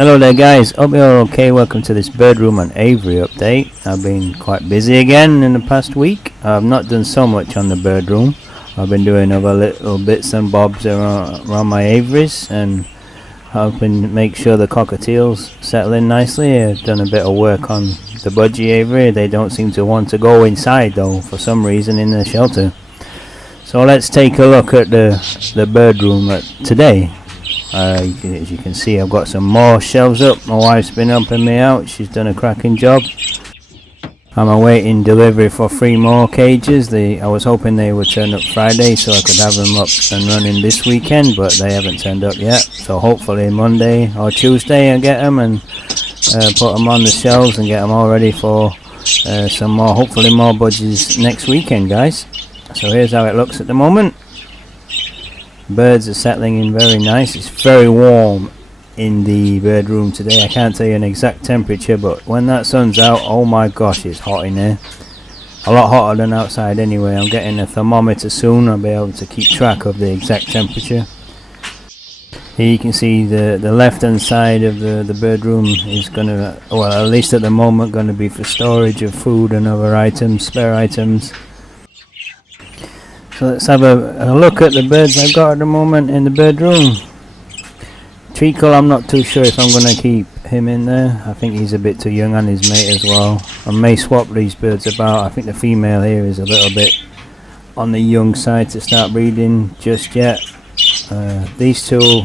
Hello there guys, hope you're okay. Welcome to this Birdroom and Aviary update. I've been quite busy again in the past week. I've not done so much on the Birdroom. I've been doing other little bits and bobs around my aviaries and helping make sure the cockatiels settle in nicely. I've done a bit of work on the Budgie aviary. They don't seem to want to go inside though for some reason in the shelter. So let's take a look at the Birdroom today. As you can see, I've got some more shelves up. My wife's been helping me out. She's done a cracking job. I'm awaiting delivery for 3 more cages. I was hoping they would turn up Friday so I could have them up and running this weekend, but they haven't turned up yet. So hopefully Monday or Tuesday I'll get them and put them on the shelves and get them all ready for some more, hopefully more budgies next weekend, guys. So here's how it looks at the moment. Birds are settling in very nice. It's very warm in the Birdroom today. I can't tell you an exact temperature, but when that sun's out, oh my gosh, it's hot in here. A lot hotter than outside anyway. I'm getting a thermometer soon. I'll be able to keep track of the exact temperature. Here you can see the left hand side of the Birdroom is gonna, well, at least at the moment, gonna be for storage of food and other items, spare items. So let's have a look at the birds I've got at the moment in the Birdroom. Treacle, I'm not too sure if I'm going to keep him in there. I think he's a bit too young, and his mate as well. I may swap these birds about. I think the female here is a little bit on the young side to start breeding just yet. These two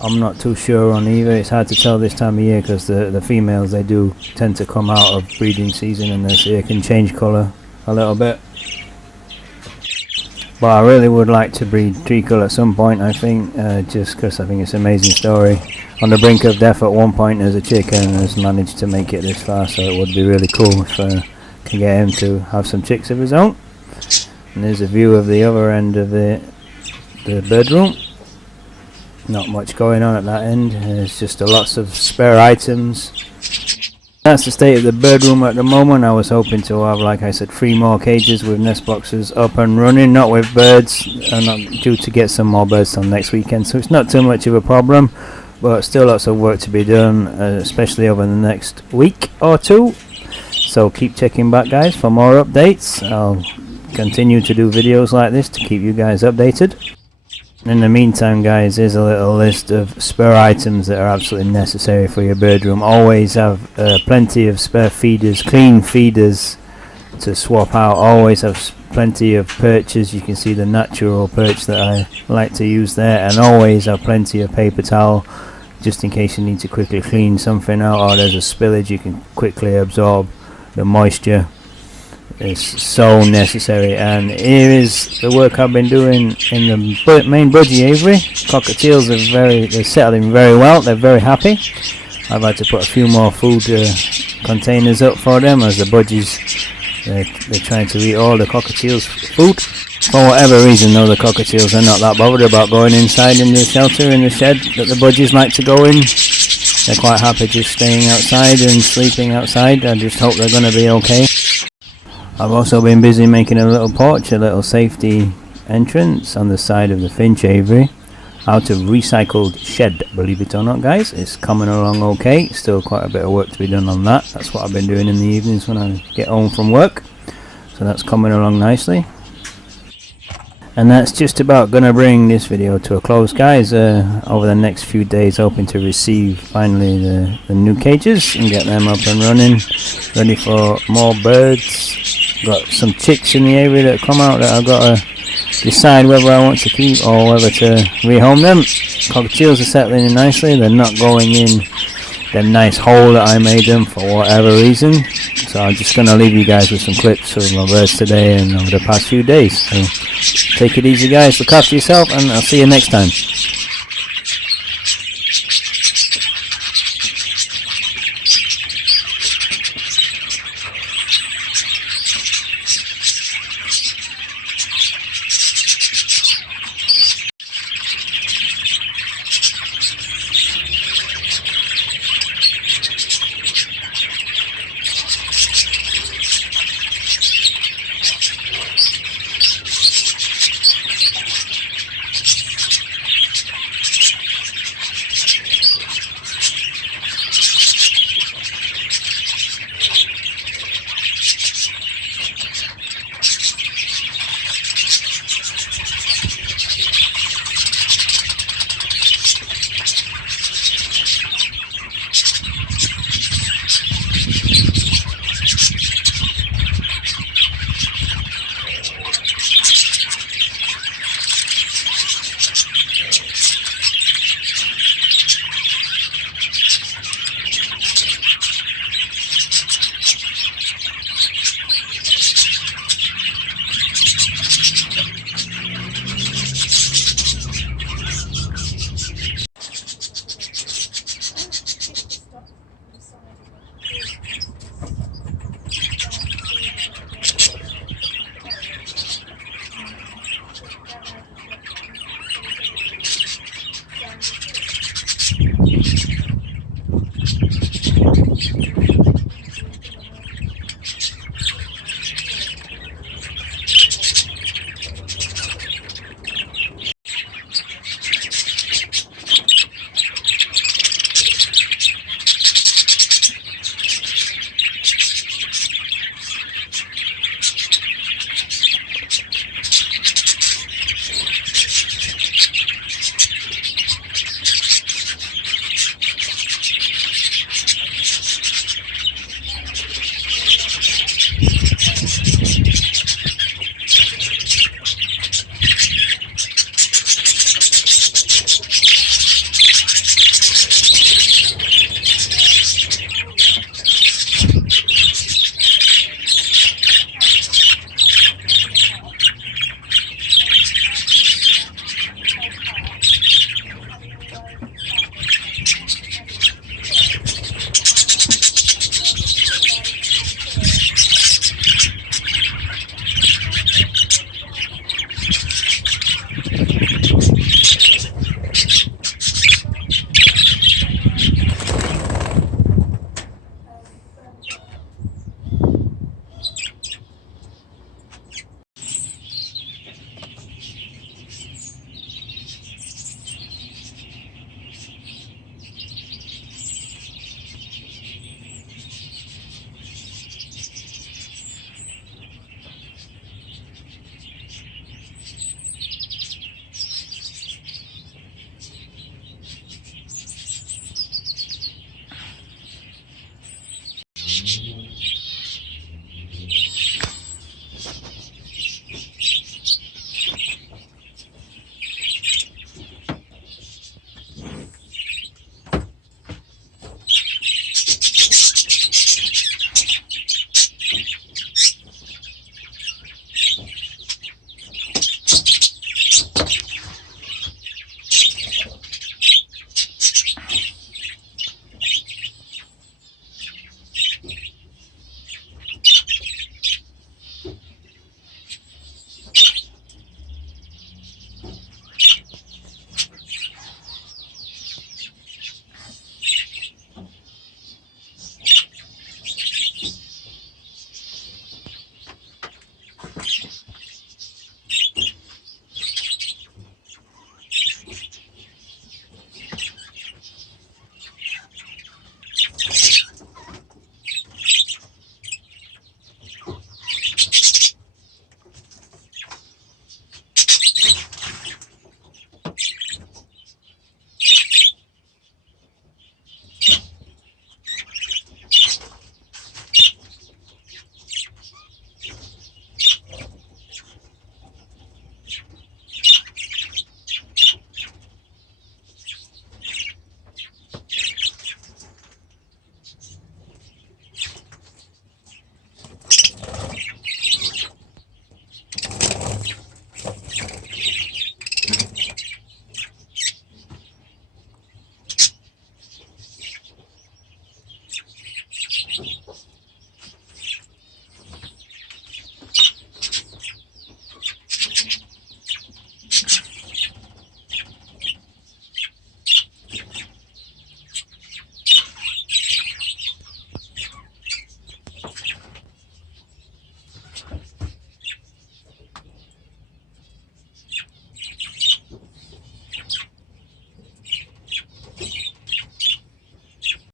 I'm not too sure on either. It's hard to tell this time of year because the females, they do tend to come out of breeding season and they can change colour a little bit. But I really would like to breed treacle at some point, I think, just because I think it's an amazing story. On the brink of death at one point as a chick and has managed to make it this far, so it would be really cool if I can get him to have some chicks of his own. And there's a view of the other end of the Birdroom. Not much going on at that end, there's just lots of spare items. That's the state of the Birdroom at the moment. I was hoping to have, like I said, 3 more cages with nest boxes up and running, not with birds. I'm not due to get some more birds on next weekend, so it's not too much of a problem, but still lots of work to be done, especially over the next week or 2. So keep checking back, guys, for more updates. I'll continue to do videos like this to keep you guys updated. In the meantime, guys, here's a little list of spare items that are absolutely necessary for your Birdroom. Always have plenty of spare feeders, clean feeders to swap out. Always have plenty of perches. You can see the natural perch that I like to use there, and always have plenty of paper towel just in case you need to quickly clean something out or there's a spillage. You can quickly absorb the moisture. It's so necessary. And here is the work I've been doing in the main Budgie aviary. Cockatiels are they're settling very well. They're very happy. I've had to put a few more food containers up for them as the budgies they're trying to eat all the cockatiels' food. For whatever reason though, the cockatiels are not that bothered about going inside in the shelter in the shed that the budgies like to go in. They're quite happy just staying outside and sleeping outside. I just hope they're going to be okay. I've also been busy making a little porch, a little safety entrance on the side of the Finch aviary out of recycled shed, believe it or not, guys. It's coming along okay. Still quite a bit of work to be done on that. That's what I've been doing in the evenings when I get home from work. So that's coming along nicely. And that's just about going to bring this video to a close, guys. Over the next few days, hoping to receive finally the new cages and get them up and running, ready for more birds. Got some chicks in the area that come out that I've got to decide whether I want to keep or whether to rehome them. Cockatiels are settling in nicely. They're not going in the nice hole that I made them for whatever reason. So I'm just going to leave you guys with some clips of my birds today and over the past few days. So take it easy, guys. Look after yourself, and I'll see you next time.